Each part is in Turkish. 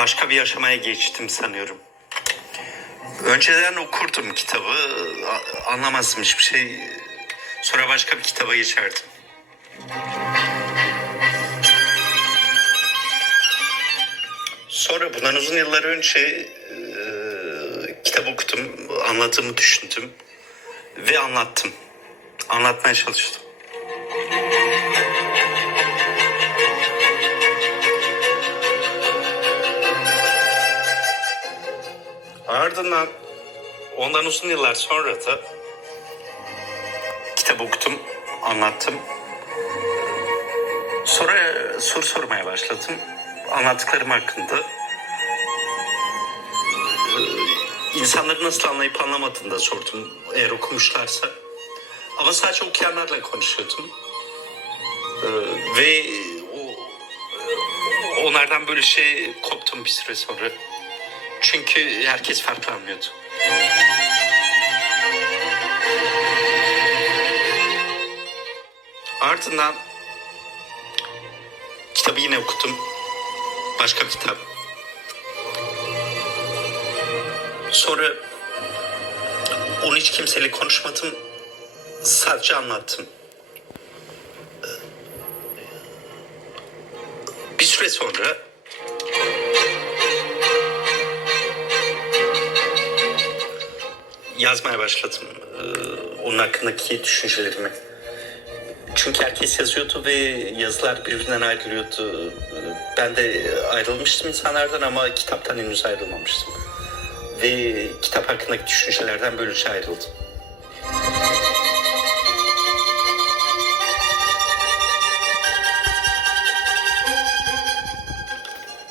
başka bir aşamaya geçtim sanıyorum. Önceden okurdum kitabı, anlamazdım hiçbir şey. Sonra başka bir kitaba geçerdim. Sonra bundan uzun yıllar önce e, kitap okudum, anladığımı düşündüm ve anlattım. Anlatmaya çalıştım. Ardından ondan uzun yıllar sonra da kitap okudum, anlattım. Sonra soru sormaya başladım. Anlattıklarım hakkında. Ee, İnsanları nasıl anlayıp anlamadığını da sordum eğer okumuşlarsa. Ama sadece okuyanlarla konuşuyordum. Ee, Ve onlardan böyle şey koptum bir süre sonra. Çünkü herkes farklı anlıyordu. Ardından kitabı yine okudum. Başka bir kitap. Sonra onu hiç kimseyle konuşmadım. Sadece anlattım. Bir süre sonra yazmaya başladım. Ee, Onun hakkındaki düşüncelerimi. Çünkü herkes yazıyordu ve yazılar birbirinden ayrılıyordu. Ben de ayrılmıştım insanlardan ama kitaptan henüz ayrılmamıştım. Ve kitap hakkındaki düşüncelerden böylece ayrıldım.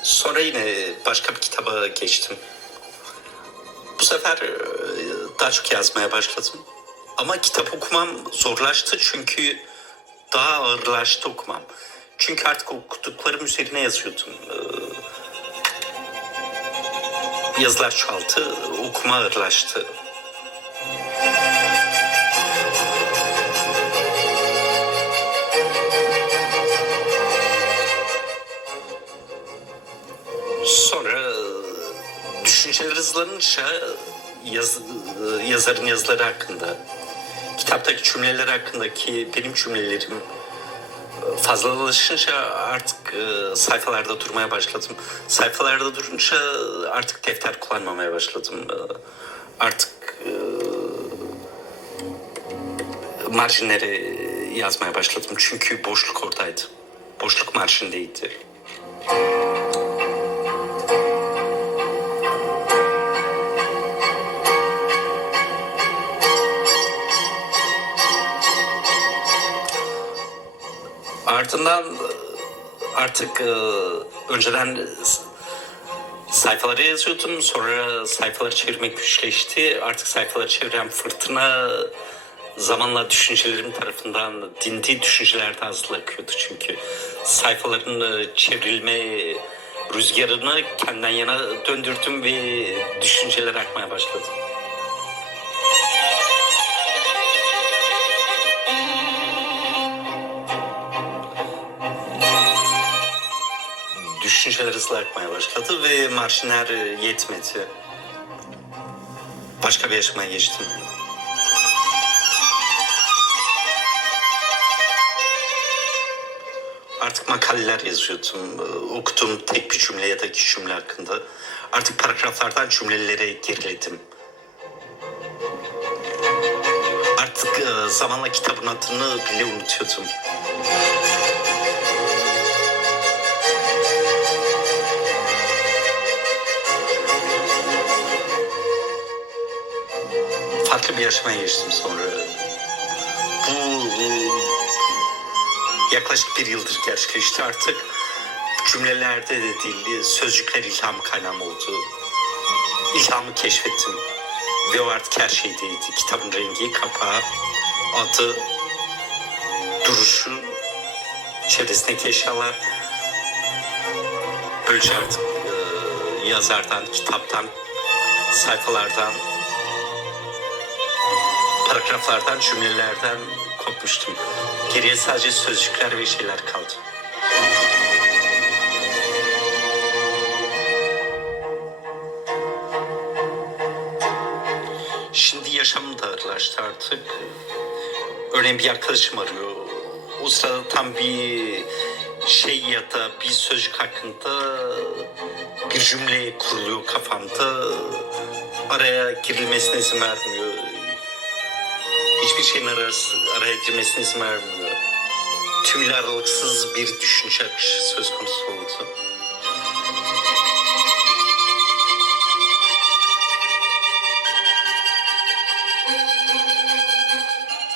Sonra yine başka bir kitaba geçtim. Bu sefer daha çok yazmaya başladım. Ama kitap okumam zorlaştı çünkü daha ağırlaştı okumam. Çünkü artık okuduklarım üzerine yazıyordum. Ee, Yazılar çoğaldı, okuma ağırlaştı. Sonra e, düşünceler hızlanınca yaz, e, yazarın yazıları hakkında, kitaptaki cümleler hakkındaki benim cümlelerim e, fazlalaşınca artık e, sayfalarda durmaya başladım. Sayfalarda durunca artık defter kullanmamaya başladım. Artık marjinlere yazmaya başladım. Çünkü boşluk oradaydı. Boşluk marjindeydi. Ardından e, artık e, önceden sayfaları yazıyordum. Sonra sayfaları çevirmek güçleşti. Artık sayfaları çeviren fırtına zamanla düşüncelerim tarafından dindiği düşünceler de hızlı akıyordu çünkü. Sayfaların e, çevrilme rüzgarını kendinden yana döndürdüm ve düşünceler akmaya başladı. Düşünceler hızlı akmaya başladı ve marjinler e, yetmedi. Başka bir yaşamaya geçtim. Artık makaleler yazıyordum. Okuduğum tek bir cümle ya da iki cümle hakkında. Artık paragraflardan cümlelere geriledim. Artık e, zamanla kitabın adını bile unutuyordum. Farklı bir yaşamaya geçtim sonra. Bu yaklaşık bir yıldır gerçekleşti artık. Cümlelerde de değil, sözcükler ilham kaynağım oldu. İlhamı keşfettim. Ve o artık her şeydeydi. Kitabın rengi, kapağı, adı, duruşu, çevresindeki eşyalar. Böylece artık e, yazardan, kitaptan, sayfalardan, paragraflardan, cümlelerden kopmuştum. Geriye sadece sözcükler ve şeyler kaldı. Şimdi yaşamım da ağırlaştı artık. Örneğin bir arkadaşım arıyor. O sırada tam bir şey ya da bir sözcük hakkında bir cümle kuruluyor kafamda. Araya girilmesine izin vermiyor Hiçbir şeyin arası, araya girmesine izin vermiyor. Tümüyle aralıksız bir düşünce akışı söz konusu oldu.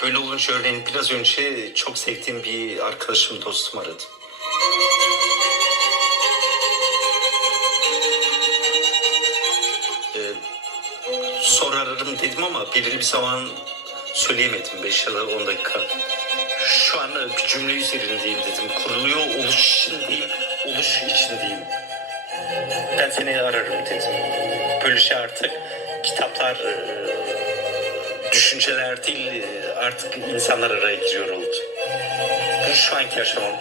Böyle olunca örneğin biraz önce çok sevdiğim bir arkadaşım, dostum aradı. Ee, sonra ararım dedim ama belirli bir zaman söyleyemedim 5 ya da 10 dakika. Şu an bir cümle üzerindeyim dedim. Kuruluyor oluş içindeyim, oluş içindeyim. Ben seni ararım dedim. Böylece artık kitaplar e, düşünceler değil e, artık insanlar araya giriyor oldu. Bu şu anki yaşamım.